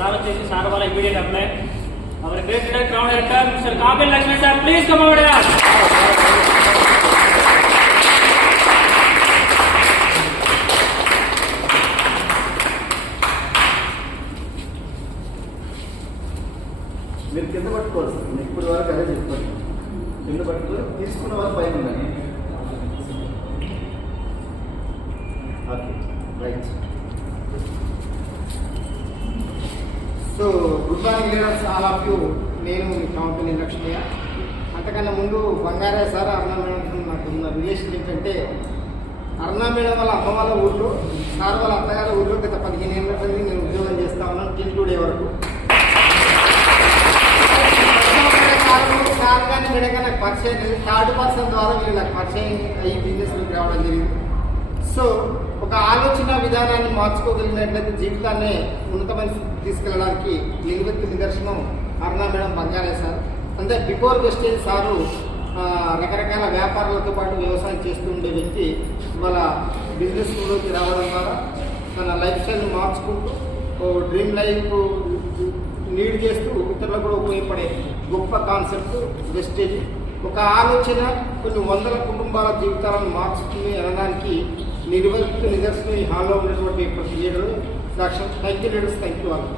Sir వచ్చేసి sir వాళ్ళ immediate apply our great leader crown director mister Kapil Lakshmi sir please come over here. మీరు కింద పట్టుకోవాలి సార్. ఇప్పుడు వరకు అదే చెప్పండి. కింద పట్టుకొని తీసుకున్న వారు పైన ఉండండి. Okay right. So good morning leaders all of you. నేను మీ కంపెనీ లక్ష్మయ్య. అంతకన్నా ముందు బంగారే సార్ అరుణ మేడం నాకు ఉన్న రిలేషన్ ఏంటంటే అరుణ మేడం వాళ్ళ అమ్మ వాళ్ళ ఊళ్ళో సార్ వాళ్ళ అత్తగారి ఊళ్ళో గత 15 ఏళ్ళ నుండి నేను ఉద్యోగం చేస్తా ఉన్నాను టిల్ టుడే వరకు. సార్ కానీ మేడం నాకు పరిచయం లేదు. థర్డ్ పర్సన్ ద్వారా వీళ్ళు నాకు పరిచయం ఈ బిజినెస్లోకి రావడం జరిగింది. సో ఒక ఆలోచన విధానాన్ని మార్చుకోగలిగినట్లయితే జీవితాన్ని ఉన్నతమైన తీసుకెళ్ళడానికి నిలువెత్తు నిదర్శనం అరుణ మేడం బంగారే సార్. అంటే బిఫోర్ వెస్టేజ్ సారు రకరకాల వ్యాపారాలతో పాటు వ్యవసాయం చేస్తూ ఉండే వ్యక్తి ఇవాళ బిజినెస్లోకి రావడం ద్వారా తన లైఫ్ స్టైల్ని మార్చుకుంటూ డ్రీమ్ లైఫ్ లీడ్ చేస్తూ ఇతరులకు కూడా ఉపయోగపడే గొప్ప కాన్సెప్ట్ వెస్టేజ్. ఒక ఆలోచన కొన్ని వందల కుటుంబాల జీవితాలను మార్చుతుంది అనడానికి నిలువెత్తు నిదర్శనం ఈ హాల్లో ఉన్నటువంటి ప్రతి లీడరు సాక్ష్యం. Thank you leaders, thank you వాళ్ళు.